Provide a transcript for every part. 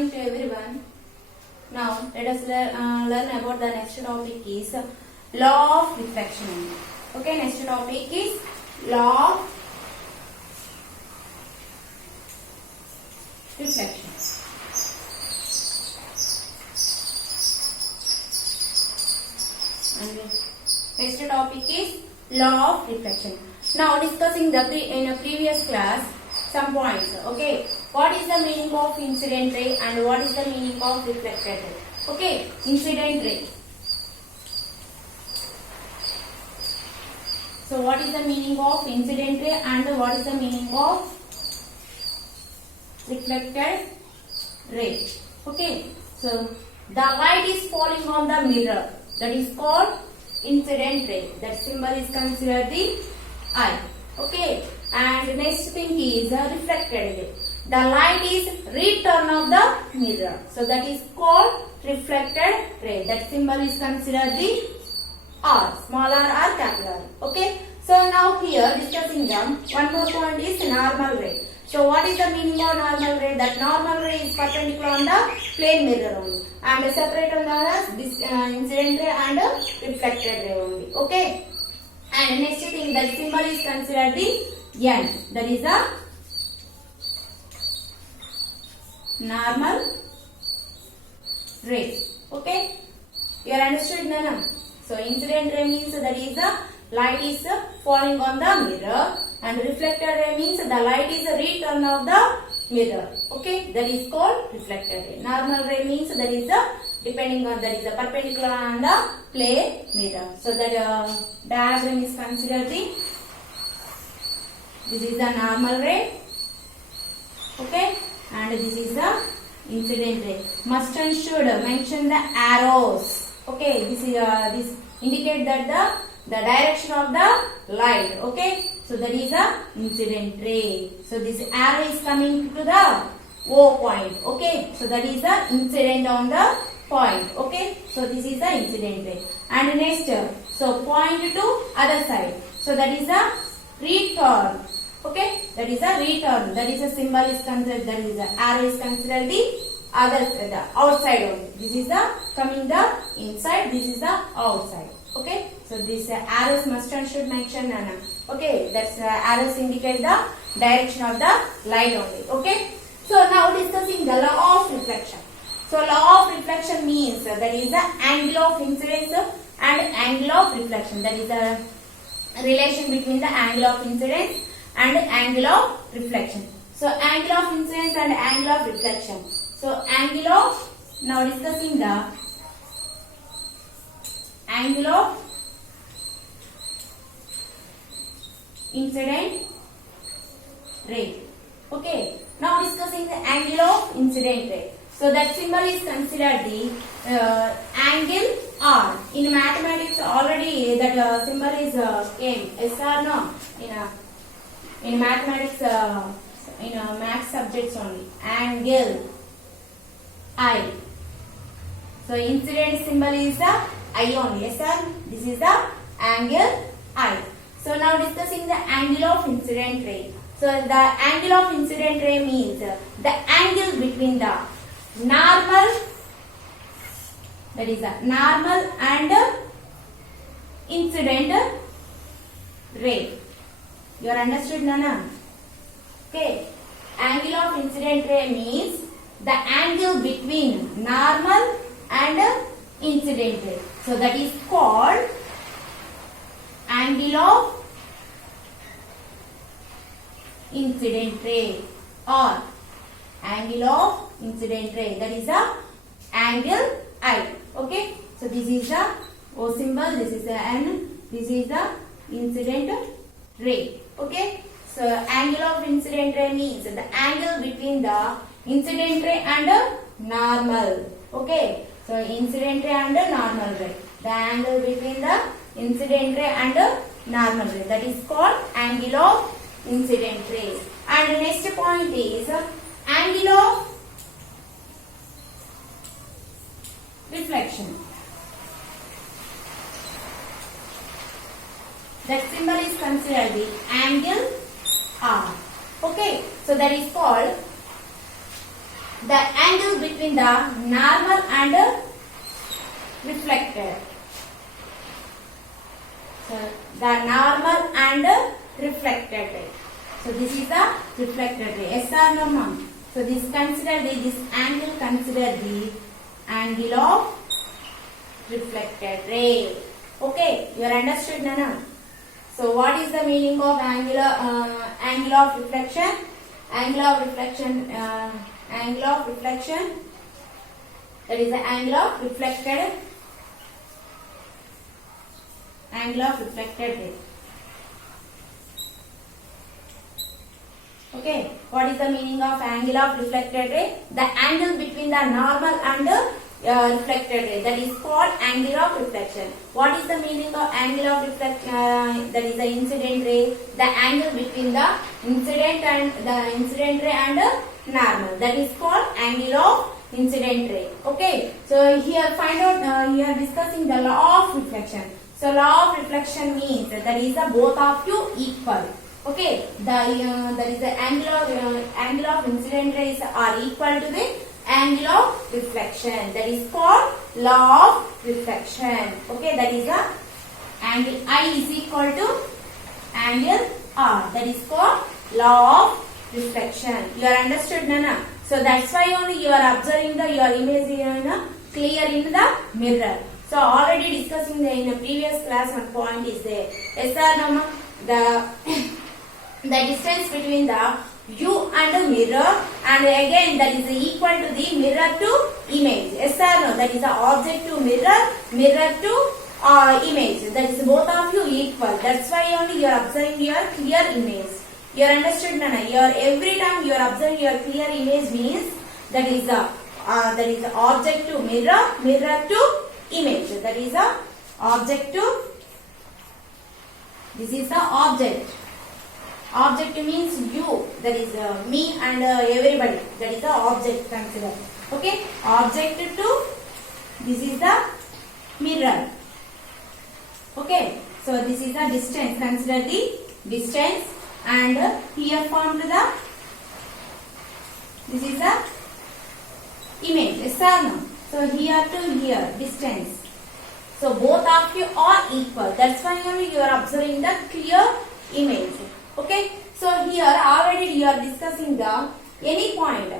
morning to everyone. Now let us learn about the next topic is law of reflection. Okay, next topic is law of reflection. And next topic is law of reflection. Now discussing in a previous class some points. Okay, what is the meaning of incident ray and what is the meaning of reflected ray? Okay, incident ray. So what is the meaning of incident ray and what is the meaning of reflected ray? Okay, so the light is falling on the mirror, that is called incident ray. That symbol is considered the eye. Okay, and next thing is reflected ray. The light is return of the mirror, so that is called reflected ray. That symbol is considered the R, small r or capital R. Okay, so now here discussing them. One more point is normal ray. So what is the meaning of normal ray? That normal ray is perpendicular on the plane mirror only, and separate on the incident ray and reflected ray only. Okay, and next thing, that symbol is considered the N, that is the normal ray. Okay, you are understood now? So incident ray means that is the light is falling on the mirror, and reflected ray means the light is a return of the mirror. Okay, that is called reflected ray. Normal ray means that is the depending on, that is the perpendicular on the plane mirror. So that diagram is considered the, this is the normal ray. Okay, and this is the incident ray. Must and should mention the arrows. Okay, this is this indicate that the direction of the light. Okay, so that is the incident ray. So this arrow is coming to the O point. Okay, so that is the incident on the point. Okay, so this is the incident ray. And next, so point to other side. So that is the return. Okay, that is a return. That is a symbol is considered. That is the arrow is considered the other side, the outside only. This is the coming the inside. This is the outside. Okay, so this arrows must and should mention. Okay, that's arrows indicate the direction of the light only. Okay, so now discussing the law of reflection. So law of reflection means that is the angle of incidence and angle of reflection. That is the relation between the angle of incidence and angle of reflection. So angle of incidence and angle of reflection. So angle of, now discussing the angle of incident ray. Okay, now discussing the angle of incident ray. So that symbol is considered the angle R. In mathematics already that symbol is came. Yes or no? In mathematics, in math subjects only. Angle I. So incident symbol is the I only. Yes sir? This is the angle I. So now discussing the angle of incident ray. So the angle of incident ray means the angle between the normal, that is the normal and incident ray. You are understood, Nana? Okay. Angle of incident ray means the angle between normal and incident ray. So that is called angle of incident ray or angle of incident ray. That is the angle I. Okay, so this is the O symbol, this is the N, this is the incident ray. Okay, so angle of incident ray means the angle between the incident ray and normal. Okay, so incident ray and normal ray, the angle between the incident ray and normal ray, that is called angle of incident ray. And the next point is angle of reflection. That symbol is considered the angle R. Okay, so that is called the angle between the normal and reflected. So the normal and reflected ray. So this is the reflected ray. Yes or no, ma'am? So this angle consider the angle of reflected ray. Okay, you are understood, Nana? So what is the meaning of angle of reflection? Angle of reflection. That is the angle of reflected ray. Okay, what is the meaning of angle of reflected ray? The angle between the normal and reflected ray, that is called angle of reflection. What is the meaning of angle of reflection? That is the incident ray. The angle between the incident ray and normal, that is called angle of incident ray. Okay, so here find out. Here discussing the law of reflection. So law of reflection means that is the both of you equal. Okay, that is the angle of incident rays are equal to the angle of reflection. That is called law of reflection. Okay, that is the angle I is equal to angle R. That is called law of reflection. You are understood, Nana? So that's why only you are observing your image clear in the mirror. So already discussing in the previous class one point is there. Yes or no? The distance between the you and the mirror, and again that is equal to the mirror to image. Yes or no? That is the object to mirror, mirror to image. That is both of you equal. That's why only you are observing your clear image. You are understood, Nana? Every time you are observing your clear image means that is the object to mirror, mirror to image. That is the object to. This is the object. Object means you, that is me and everybody, that is the object considered. Okay, object to, this is the mirror. Okay, so this is the distance, consider the distance, and here formed the, this is the image. Yes or no? So here to here, distance. So both of you are equal. That's why only you are observing the clear image. Okay, so here already you are discussing the any point.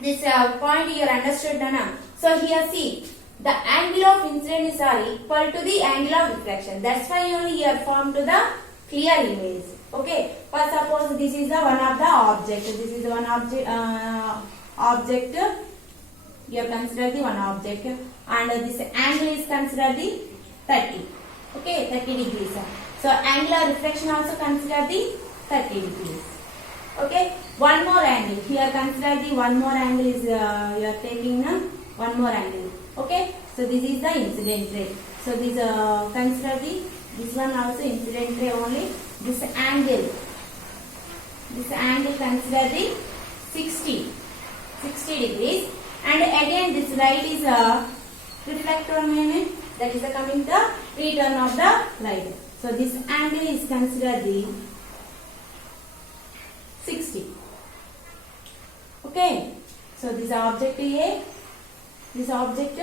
This point you understood, Nana? So here see, the angle of incidence are equal to the angle of reflection. That's why only you are formed to the clear image. Okay, but suppose this is the one of the object. This is one object. Object. You have considered the one object, and this angle is considered the 30. Okay, 30 degrees. So angular reflection also consider the 30 degrees. Okay, one more angle. Here consider the one more angle is you are taking one more angle. Okay, so this is the incident ray. So this consider this one also incident ray only. This angle consider the 60 degrees, and again this light is reflector meaning, that is coming the return of the light. So this angle is considered the 60. Okay. So this object A, this object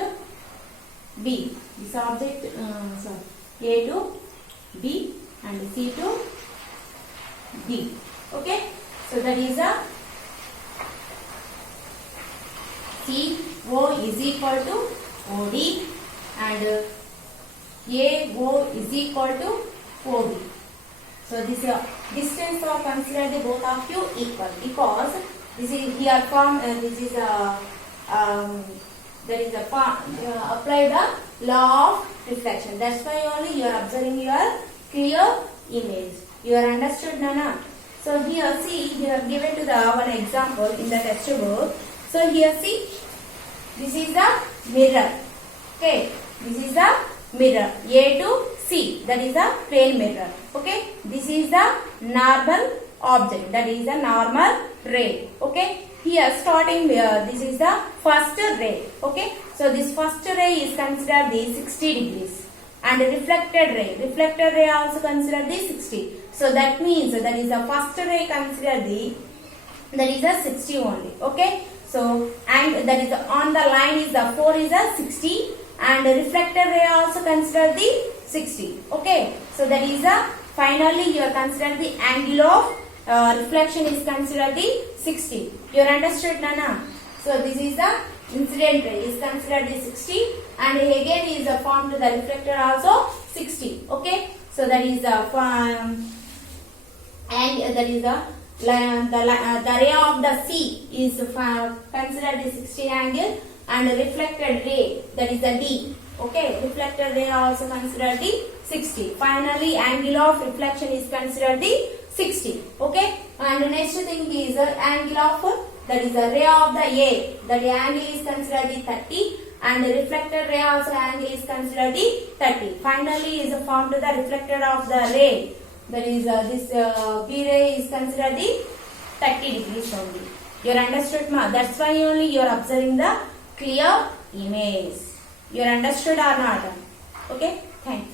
B, this object A to B and C to D. Okay. So that is a CO is equal to OD and AO is equal to OB. So this distance are considered both of you equal, because this is here form. This is apply the law of reflection. That's why only you are observing your clear image. You are understood, Nana? So here see, you have given to the one example in the textbook. So here see, this is the mirror. Okay, this is the mirror A to C, that is the plane mirror. Okay, this is the normal object, that is the normal ray. Okay, here starting here, this is the first ray. Okay, so this first ray is considered the 60 degrees, and reflected ray also considered the 60. So that means that is the first ray considered the, that is the 60 only. Okay, So, and that is on the line is the 4 is a 60 and reflected ray also consider the 60. Okay. So, that is a finally you are considered the angle of reflection is considered the 60. You understood, Nana? So, this is the incident ray is considered the 60 and again is formed to the reflector also 60. Okay. So, that is the and that is the ray of the sea is considered the 60 angle and reflected ray that is the D. Okay, reflected ray also considered the 60. Finally, angle of reflection is considered the 60. Okay, and next thing is angle of that is the ray of the A. That angle is considered the 30 and reflected ray also angle is considered the 30. Finally, is formed to the reflected of the ray. That is this B ray is considered the 30 degrees only. You understood, ma? That's why only you are observing the clear image. You understood or not? Okay, thank you.